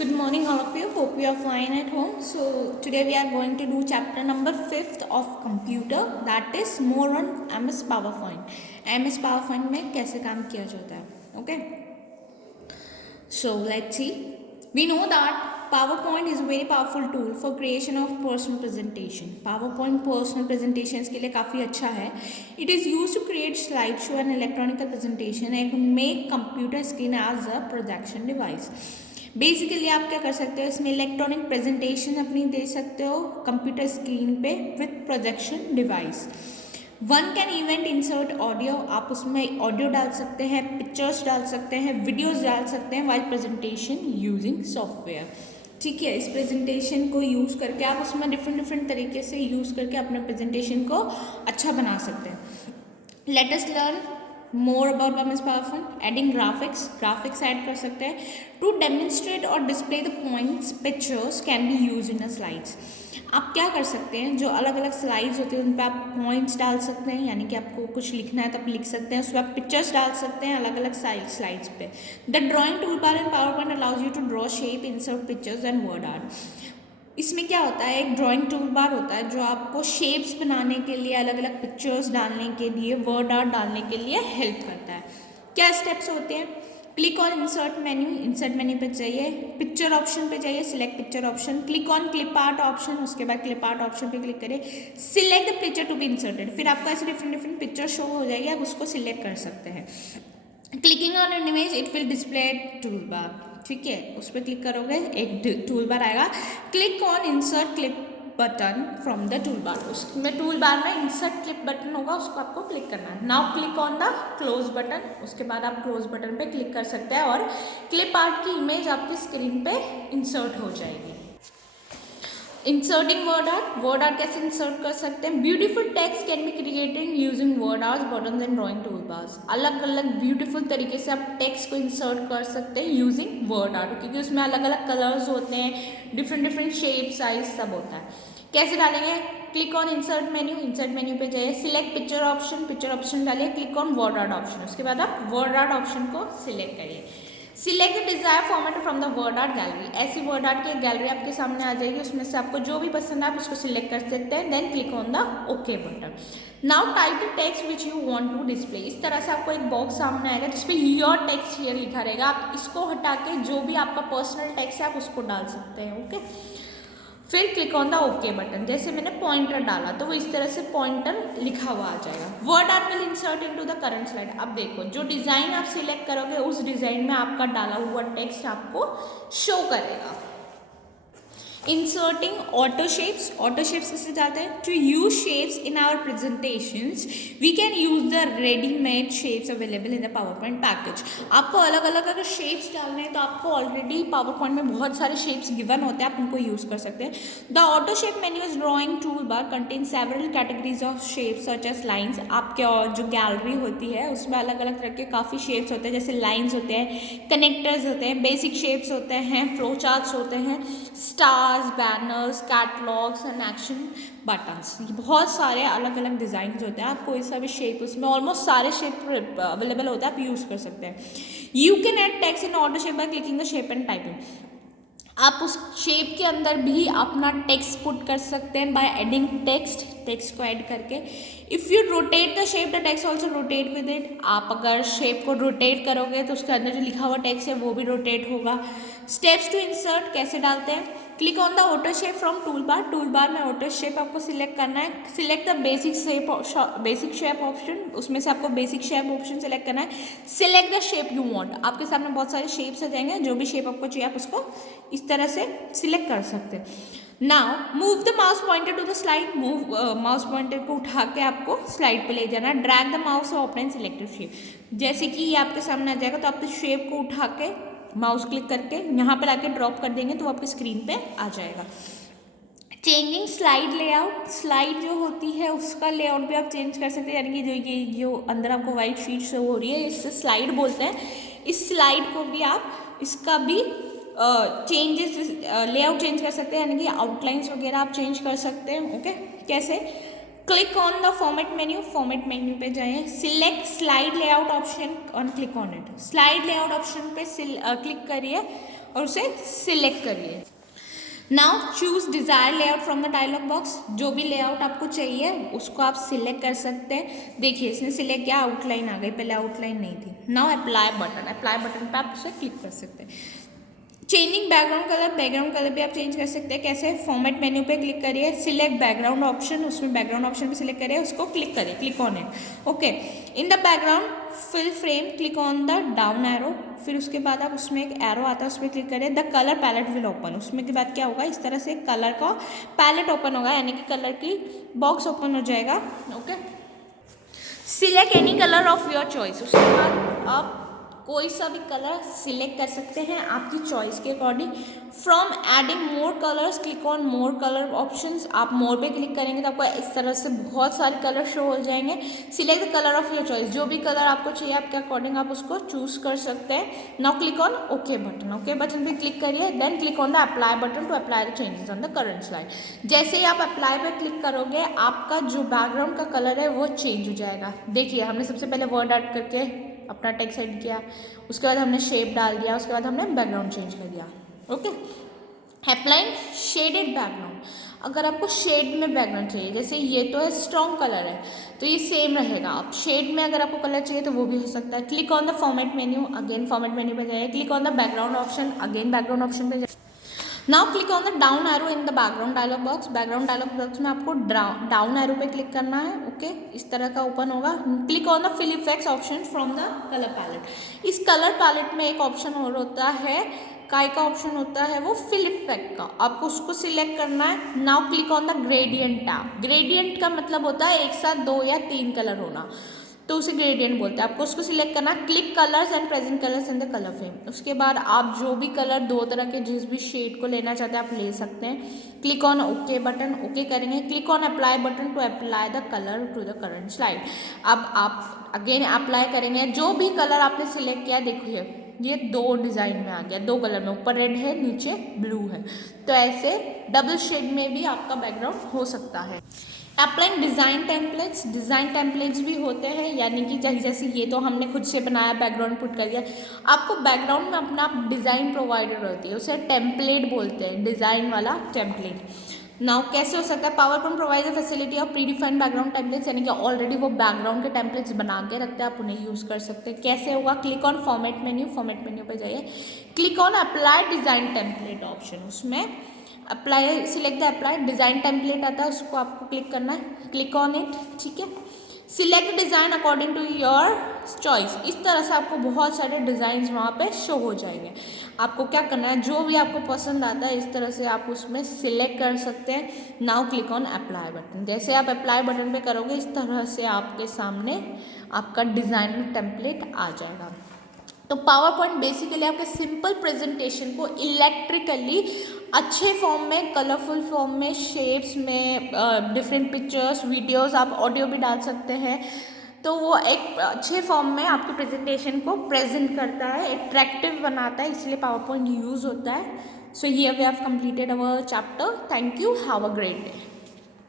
Good morning, all of you. Hope you are fine at home. So, today we are going to do chapter number 5th of computer, that is more on MS PowerPoint. MS PowerPoint में कैसे काम किया जाता है. Okay. So, let's see. We know that PowerPoint is a very powerful tool for creation of personal presentation. PowerPoint personal presentations के लिए काफ़ी अच्छा है. It is used to create slideshow and electronic presentation and make computer screen as a projection device. Basically आप क्या कर सकते हो, इसमें इलेक्ट्रॉनिक प्रेजेंटेशन अपनी दे सकते हो कंप्यूटर स्क्रीन पे with projection device. One can event insert audio, आप उसमें ऑडियो डाल सकते हैं, पिक्चर्स डाल सकते हैं, वीडियोस डाल सकते हैं वाइल प्रेजेंटेशन यूजिंग सॉफ्टवेयर. ठीक है, इस प्रेजेंटेशन को यूज़ करके आप उसमें डिफरेंट तरीके से यूज़ करके अपने प्रेजेंटेशन को अच्छा बना सकते हैं. Let us learn more about MS PowerPoint. Adding graphics add कर सकते हैं. टू डेमोन्स्ट्रेट और display the points pictures can be use in a slides. आप क्या कर सकते हैं, जो अलग अलग स्लाइड्स होती हैं उन पर आप पॉइंट्स डाल सकते हैं, यानी कि आपको कुछ लिखना है तो आप लिख सकते हैं, उसमें आप पिक्चर्स डाल सकते हैं अलग अलग स्लाइड्स पे. The drawing tool bar in PowerPoint allows you to draw shape, insert pictures and word art. इसमें क्या होता है, एक ड्राइंग टूल बार होता है जो आपको शेप्स बनाने के लिए, अलग अलग पिक्चर्स डालने के लिए, वर्ड आर्ट डालने के लिए हेल्प करता है. क्या स्टेप्स होते हैं? क्लिक ऑन इंसर्ट मेन्यू पे जाइए, पिक्चर ऑप्शन पे जाइए, select picture option, click on clip art option, उसके बाद क्लिप आर्ट ऑप्शन पे क्लिक करिए, select the picture to be inserted. फिर आपको ऐसे डिफरेंट पिक्चर शो हो जाएगी, आप उसको सिलेक्ट कर सकते हैं. Clicking on an image it will display tool bar. ठीक है, उस पर क्लिक करोगे एक टूल बार आएगा. Click on insert clip button from the tool bar. उसमें टूल बार में इंसर्ट क्लिप बटन होगा, उसको आपको क्लिक करना है. Now click on the close button. उसके बाद आप क्लोज बटन पे क्लिक कर सकते हैं और क्लिप आर्ट की इमेज आपकी स्क्रीन पे इंसर्ट हो जाएगी. इंसर्टिंग वर्ड आर्ट कैसे इंसर्ट कर सकते हैं? Beautiful text can be created using word arts, buttons and drawing tool bars. अलग अलग ब्यूटीफुल तरीके से आप टेक्स्ट को इंसर्ट कर सकते हैं यूजिंग वर्ड आर्ट, क्योंकि उसमें अलग अलग कलर्स होते हैं, डिफरेंट शेप साइज सब होता है. कैसे डालेंगे? क्लिक ऑन इंसर्ट मेन्यू पे जाइए, सिलेक्ट पिक्चर ऑप्शन डालिए, click on word art option. उसके बाद आप वर्ड आर्ट ऑप्शन को सिलेक्ट करिए. Select the desire format from the word art gallery. ऐसी वर्ड आर्ट की एक गैलरी आपके सामने आ जाएगी, उसमें से आपको जो भी पसंद है आप उसको सिलेक्ट कर सकते हैं. Then click on the okay button. Now type the text which you want to display. इस तरह से आपको एक बॉक्स सामने आएगा जिसपे योर टेक्स्ट हियर लिखा रहेगा. आप इसको हटा के जो भी आपका पर्सनल टेक्स्ट है आप उसको डाल सकते हैं. ओके, फिर click on the okay button. जैसे मैंने पॉइंटर डाला तो वो इस तरह से पॉइंटर लिखा हुआ आ जाएगा. Word art will insert into the current slide. अब देखो, जो डिज़ाइन आप सिलेक्ट करोगे उस डिज़ाइन में आपका डाला हुआ टेक्स्ट आपको शो करेगा. इंसर्टिंग ऑटो शेप्स किससे जाते हैं? To use shapes in our presentations we can use the readymade shapes available in the PowerPoint package. आपको अलग अलग अगर शेप्स डालने हैं तो आपको ऑलरेडी पावरपॉइंट में बहुत सारे शेप्स गिवन होते हैं, आप उनको यूज कर सकते हैं. The auto shape menu is drawing tool bar contain several categories of shapes such as lines. आपके और जो गैलरी होती है उसमें अलग अलग तरह के काफ़ी शेप्स होते हैं, जैसे लाइन्स होते हैं, कनेक्टर्स होते हैं, बेसिक शेप्स होते हैं, फ्लो चार्ट्स होते हैं, star, banners, catalogues and action buttons. बहुत सारे अलग अलग डिज़ाइन होते हैं. आप कोई सा भी शेप, उसमें ऑलमोस्ट सारे शेप अवेलेबल होते हैं, आप यूज़ कर सकते हैं. You can add text in auto shape by clicking the shape and typing. आप उस शेप के अंदर भी अपना टेक्स्ट पुट कर सकते हैं बाय एडिंग टेक्स्ट को ऐड करके. If you rotate the shape the text also rotate with it. आप अगर शेप को रोटेट करोगे तो उसके अंदर जो लिखा हुआ टेक्स्ट है वो भी रोटेट होगा. स्टेप्स टू इंसर्ट कैसे डालते हैं? Click on the auto shape from tool bar में ऑटो शेप आपको सिलेक्ट करना है. Select the basic shape option. उसमें से आपको बेसिक शेप ऑप्शन सिलेक्ट करना है. Select the shape you want. आपके सामने बहुत सारे शेप्स आ जाएंगे, जो भी शेप आपको चाहिए आप उसको इस तरह से सिलेक्ट कर सकते हैं. Now move the mouse pointer to the slide. Mouse pointer को उठा के आपको स्लाइड पे ले जाना है. Drag the mouse open selected shape. जैसे कि ये आपके सामने आ जाएगा तो आप इस शेप को उठा के माउस क्लिक करके यहाँ पर आके ड्रॉप कर देंगे तो वो आपकी स्क्रीन पे आ जाएगा. Changing slide layout. स्लाइड जो होती है उसका लेआउट भी आप चेंज कर सकते हैं, यानी कि जो अंदर आपको वाइट शीट शो हो रही है इससे स्लाइड बोलते हैं. इस स्लाइड को भी आप इसका भी चेंजेस लेआउट चेंज कर सकते हैं, यानी कि आउटलाइंस वगैरह आप चेंज कर सकते हैं. ओके, कैसे? Click on the format menu पे जाएं, सिलेक्ट स्लाइड लेआउट ऑप्शन और click on it. Slide layout option पे क्लिक करिए और उसे सिलेक्ट करिए। Now choose desire layout from the dialog box. जो भी लेआउट आपको चाहिए उसको आप सिलेक्ट कर सकते हैं। देखिए इसने सिलेक्ट किया, आउटलाइन आ गई, पहले आउटलाइन नहीं थी। Now apply button, apply button पे आप उसे क्लिक कर सकते हैं। चेंजिंग बैकग्राउंड कलर भी आप चेंज कर सकते हैं। कैसे? फॉर्मेट मेन्यू पे क्लिक करिए, सिलेक्ट बैकग्राउंड ऑप्शन, उसमें बैकग्राउंड ऑप्शन पे सिलेक्ट करिए, उसको क्लिक करिए, click on it. Okay, in the background fill frame click on the down arrow, फिर उसके बाद आप उसमें एक एरो आता है उस पर क्लिक करिए, the colour palette will open. उसमें के बाद क्या होगा, इस तरह से कलर का पैलेट ओपन होगा, यानी कि कलर की बॉक्स ओपन हो जाएगा। Okay, select any colour of your choice. उसके बाद आप कोई सा भी कलर सिलेक्ट कर सकते हैं आपकी चॉइस के according. From adding more colours click on more colour options. आप मोर पे क्लिक करेंगे तो आपको इस तरह से बहुत सारे कलर शो हो जाएंगे। Select the colour of your choice, जो भी कलर आपको चाहिए आपके अकॉर्डिंग आप उसको चूज कर सकते हैं। Now click on okay button, okay button पे क्लिक करिए, then click on the apply button to apply the changes on the current slide. जैसे ही आप अप्लाई पे क्लिक करोगे आपका जो बैकग्राउंड का कलर है वो चेंज हो जाएगा। देखिए हमने सबसे पहले वर्ड ऐड करके अपना टेक्स्ट एड किया, उसके बाद हमने शेप डाल दिया, उसके बाद हमने बैकग्राउंड चेंज कर दिया। Okay, applying shaded background. अगर आपको शेड में बैकग्राउंड चाहिए, जैसे ये तो है स्ट्रॉन्ग कलर है तो ये सेम रहेगा। आप शेड में अगर आपको कलर चाहिए तो वो भी हो सकता है। Click on the format menu, again format menu पे जाइए, click on the background option, again background option पे जाइए। Now click on the down arrow in the background dialog box. Background dialog box में आपको डाउन एरो पे click करना है। Okay, इस तरह का ओपन होगा। Click on the fill effects option from the colour palette. इस कलर पैलेट में एक ऑप्शन और होता है, काय का ऑप्शन होता है वो फिल इफेक्ट का, आपको उसको सिलेक्ट करना है। Now click on the gradient tab. Gradient का मतलब होता है एक साथ 2 या 3 कलर होना, तो उसे ग्रेडियंट बोलते हैं। आपको उसको सिलेक्ट करना है। Click colours and present colours in the colour frame. उसके बाद आप जो भी कलर 2 तरह के जिस भी शेड को लेना चाहते हैं आप ले सकते हैं। Click on okay button, okay करेंगे। Click on apply button to apply the colour to the current slide. अब आप अगेन अप्लाई करेंगे जो भी कलर आपने सिलेक्ट किया। देखिए ये 2 डिज़ाइन में आ गया, 2 कलर में, ऊपर रेड है नीचे ब्लू है। तो ऐसे डबल शेड में भी आपका बैकग्राउंड हो सकता है। Applying design templates. Design templates भी होते हैं, यानी कि जैसे ये तो हमने खुद से बनाया, बैकग्राउंड पुट कर दिया। आपको बैकग्राउंड में अपना डिज़ाइन प्रोवाइडेड होती है, उसे टेम्पलेट बोलते हैं, डिज़ाइन वाला टेम्पलेट। नाउ कैसे हो सकता है? Power point provide the facility of pre defined background templates, यानी कि ऑलरेडी वो बैकग्राउंड के टेम्पलेट्स बना के रखते हैं, आप उन्हें यूज़ कर सकते हैं। कैसे होगा? Click on format menu, format menu पे जाइए, click on apply design template option, उसमें apply select the apply design template आता है, उसको आपको क्लिक करना है। क्लिक ऑन इट, ठीक है। Select design according to your choice. इस तरह से आपको बहुत सारे डिज़ाइंस वहाँ पे शो हो जाएंगे। आपको क्या करना है, जो भी आपको पसंद आता है इस तरह से आप उसमें सिलेक्ट कर सकते हैं। Now click on apply button. जैसे आप अप्लाई बटन पे करोगे इस तरह से आपके सामने आपका डिज़ाइन टेम्पलेट आ जाएगा। तो पावर पॉइंट बेसिकली आपके सिंपल प्रेजेंटेशन को इलेक्ट्रिकली अच्छे फॉर्म में, कलरफुल फॉर्म में, शेप्स में, डिफरेंट पिक्चर्स, वीडियोस, आप ऑडियो भी डाल सकते हैं, तो वो एक अच्छे फॉर्म में आपके प्रेजेंटेशन को प्रेजेंट करता है, अट्रैक्टिव बनाता है, इसलिए पावर पॉइंट यूज़ होता है। So here we have completed our chapter. Thank you, have a great day.